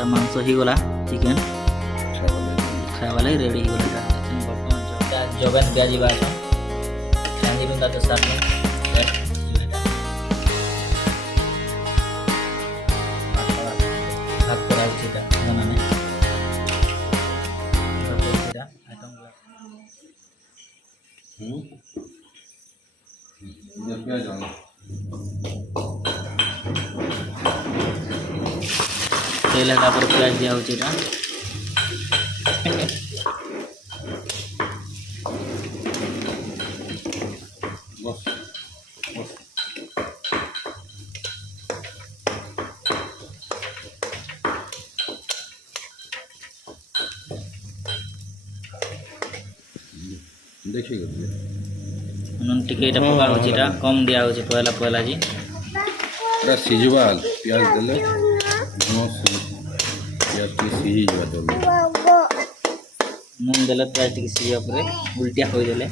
এটা মাংস হয়ে গলা চিকেন খাইবা লাগি রেডি হয়ে গলা। বর্তমান জবেন দিয়াযিবা রাঁধিলুঁগা তো সারলুঁ ভাগ করা হচ্ছে এটা জানানে এটা আইটম তেল হেলা পরে পেঁয়াজ দেওয়া হচ্ছে এটা देखिए নুন টিকে এটা পকার হচ্ছে এটা কম দেওয়া হচ্ছে পয়লা পয়লা জি पूरा सिजवा प्याज देले प्याज की सीही जवा तो নুন দেলে পেঁয়াজ টিকে সিজা পরে উল্টিয়া হয়ে গেলে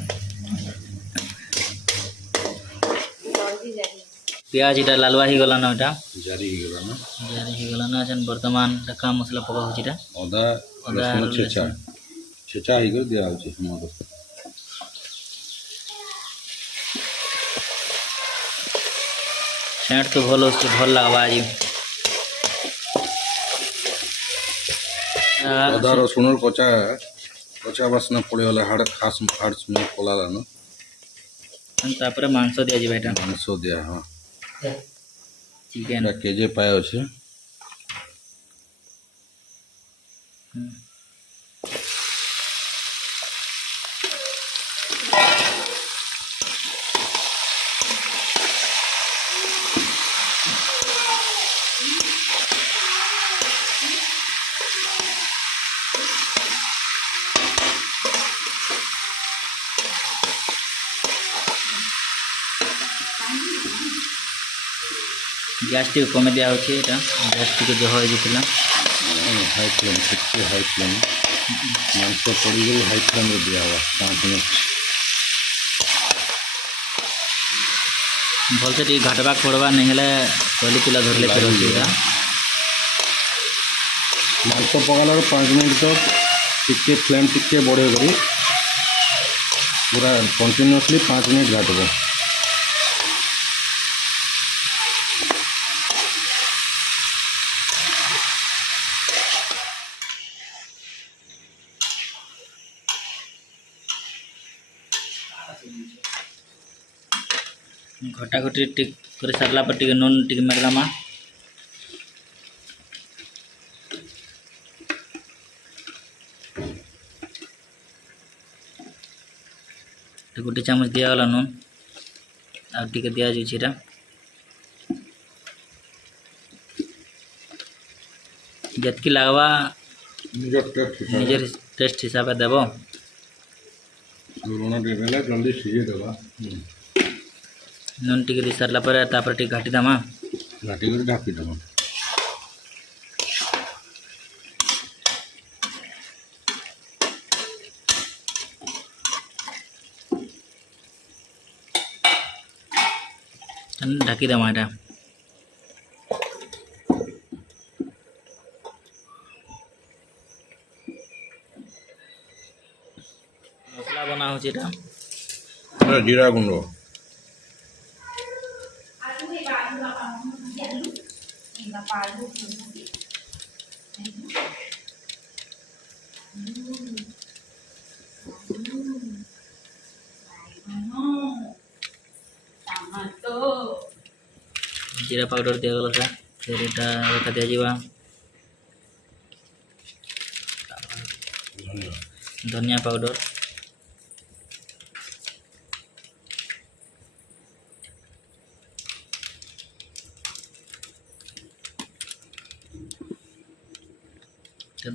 পেঁয়াজ এটা লালুয়া হয়ে গলা না ওটা जारी हो गला ना জারি হয়ে গলা না এখন বর্তমান টাকা মশলা পকা হচ্ছে এটা अदा रसुन छेचा छेचा ही कर दिया होची हमरो सेंट तो भल उसके भल लगवा आज अदा रसुन कचा कचा बासना पड़े वाला हाड़ खास हाड़ में पलाला ना तापर मांस दिया जी बेटा मांस दिया हां चिकेन এটা কেজে পায় আছে গ্যাস টিকে কমে দেওয়া হচ্ছে এটা গ্যাস টিকে জহ হয়ে গেছিল हाई फ्लेम टिके हाई फ्लेम मांस पड़ी गई हाई फ्लेम रे दिया हुआ 5 मिनट भलसे टी घाटबा पड़वा नहीं हेले पहले चूल्हा धरले फिर होगा मांस पकाला 5 मिनट तक टिके फ्लेम टिके बढ़े करी पूरा कंटिन्यूअसली 5 मिनट घाटबो घटा घटी टिक कर सारला पर टिके नून टिके मेरदामा गोटे चामच दिया गला नून आ टिके दिया जी छिरा जतकी लागवा निजर टेस्ट हिसाब से देबो लूण देला जल्दी सीजे देला नून टिके दी सारला पर तापर टिके घाटी दामा घाटी कर ढाकी देबो ढाकी देमा এটা মশলা বনা হচ্ছে এটা जीरा गुंड जीरा पाउडर दिया गला था फिर এটা रखा दिया जीवा धनिया पाउडर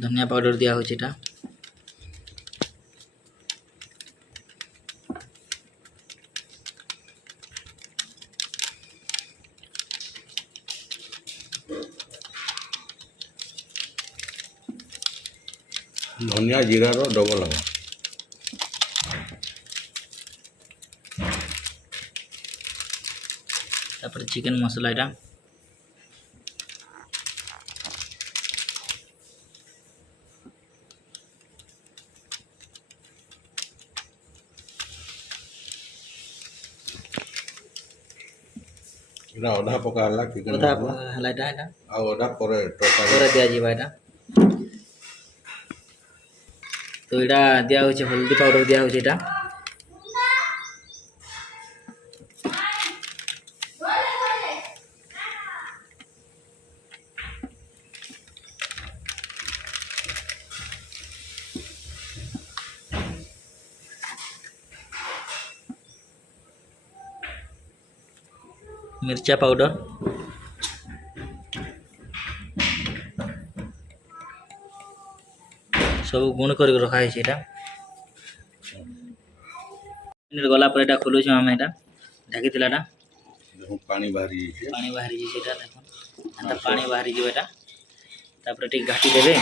धनिया पाउडर दिया होचे এটা धनिया जीरा रो डबल हवा তারপরে চিকেন মশলা এটা ଏଇଟା ଅଧା ପକା ହେଲା ଚିକେନ ଅଧା ମସଲା ହେଲା ଏଟା ଏଟା ଆଉ ଅଧା ପରେ ତରକାରୀ ପରେ ଦିଆଯିବ ଏଟା। ତ ଏଇଟା ଦିଆ ହେଉଛି ହଳଦୀ ପାଉଡର ଦିଆ ହେଉଛି ଏଇଟା। मिर्चा पाउडर, सब गुण कर रखा है एटा। मिनिट गला पर एटा खोलुछु हम एटा ढाकी थिलाटा देखो पानी बाहरी ଯାଇଛି पानी बाहरी जी सेटा देखो अंदर पानी बाहरी जो एटा तापर ठीक घाटी देबे।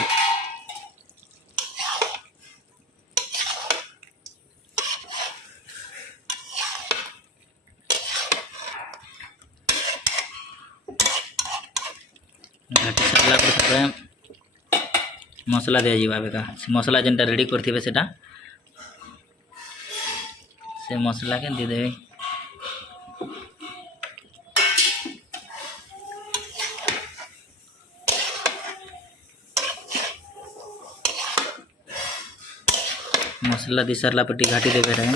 घाटी सरला पर मसला दिया जीवा बेका मसला जेनटा रेडी करथिबे सेटा से मसला के दे देबे। मसला दी सरला पर घाटी देबे रहे।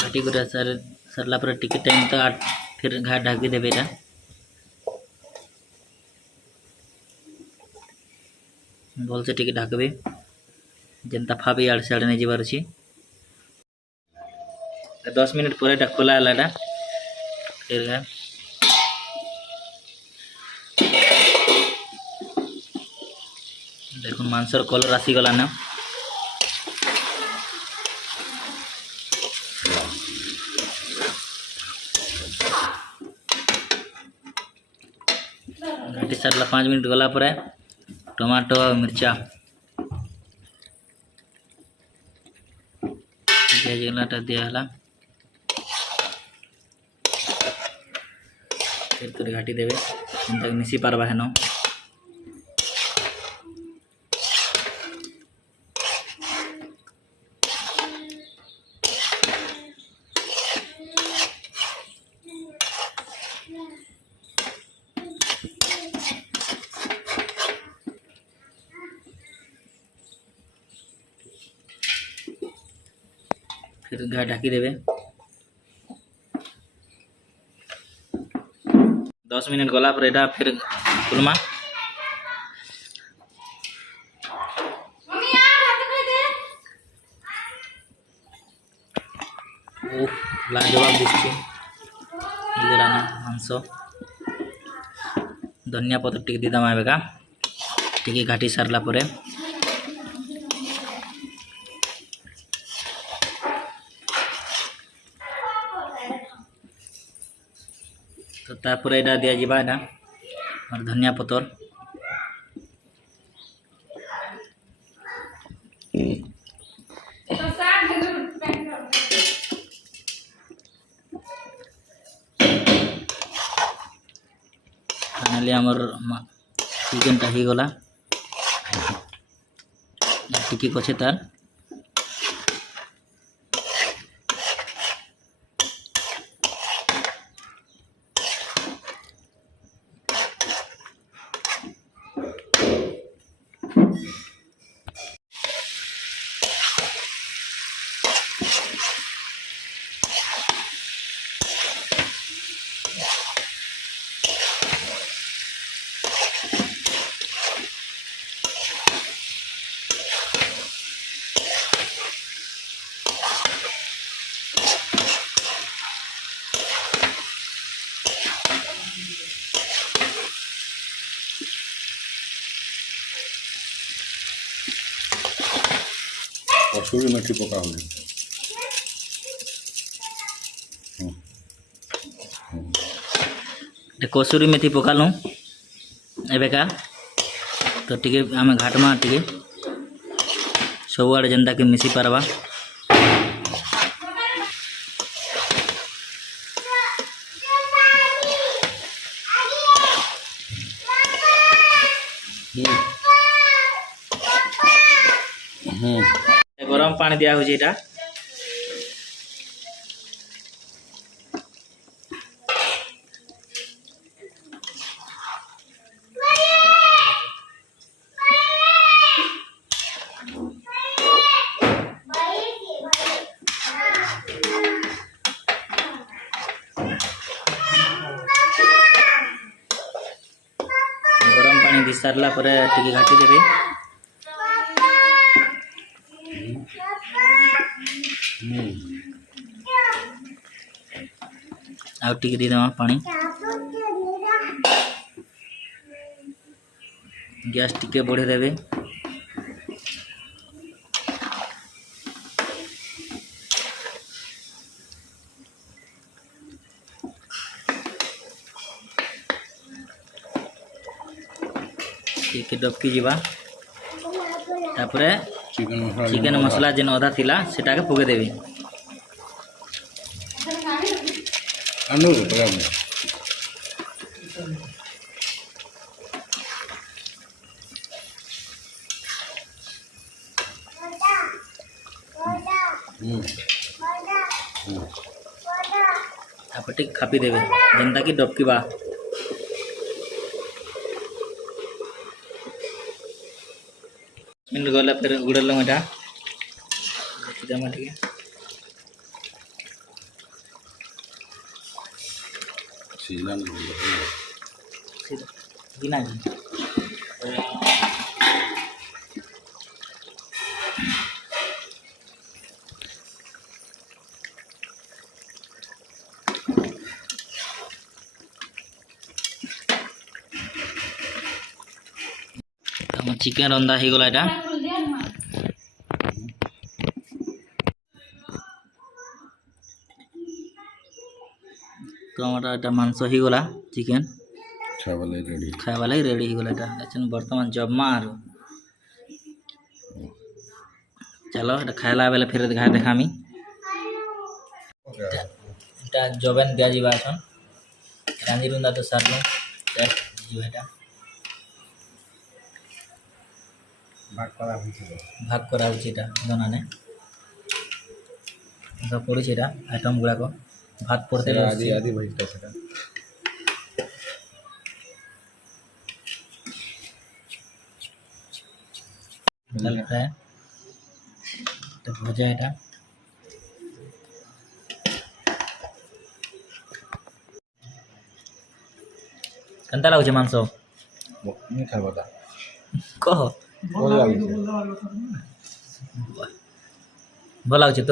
घाटी गुरा सरला पर टिके टाइम तक फिर घाट ढाकी देबे एटा। भल से टिके ढाकबे जेनता फाबी आड़ से आड़ नहीं जीवार अछि। 10 मिनट पर एटा खोला हला एटा फिर देखो मांसर कलर आसी गला ना। घाटी सरला 5 मिनट गला पर टमाटो और मिर्चा दिया हला फिर घाटी देवे तक मिसी पारबा है न। फिर घाट ढाकी देवे 10 मिनट गला पर एटा फिर खुलमा लाजवाब दिखছে इगरा ना मांस धनिया पत्र टिक दी दमा बेका टिके घाटी सारला परे तो तापर एटा दिया जीवा एटा और धनिया पत्र फाइनली हमर चिकन टा ही गला टिकी कछे तार କସୁରୀ ମେଥି ପକା ହଉନି। କସୁରୀ ମେଥି ପକାଲୁ ଏବେକା ତ ଟିକେ ଆମେ ଘାଟମା ଟିକେ ସବୁଆଡ଼େ ଯେନ୍ତାକି ମିଶି ପାରବା। ଗରମ ପାଣି ଦିଆ ହଉଛି ଏଇଟା। गरम पानी दी सारला पर टिके घाटी देबे। आउ टिके दी देवा पानी। गैस टिके बढ़े देबे। ଟିକେ ଡବକି ଯିବା ତାପରେ ଚିକେନ ମସଲା ଯେନ୍ ଅଧା ଥିଲା ସେଟାକେ ପକେଇ ଦେବି। ତାପରେ ଟିକେ ଖାପି ଦେବେ ଯେନ୍ତା କି ଡବକିବା। मिनट गला फिर उड़ल एटा देमा ठीक है। सीजन गिना जी चिकेन रंधा हो गला एटा। तो हमारा एटा मांस हो गला चिकेन खावा लगी रेडी हो गला एटा। बर्तमान जबमा आरो चलो एटा खाइला बेले फिर देखामी। एटा जबेन दिया जीवा छन रांधी रुंदा तो सारलो टेस्ट जीवा एटा भाग करा होची एटा बनाने सब पड़ी एटा आइटम गुड़ा को भात पड़ते आदि आदि भइटा सेटा चल फ्राई तो भजा एटा केनता लागुचे मांस नहीं खाबता कह भल लाଗୁଛି ତ।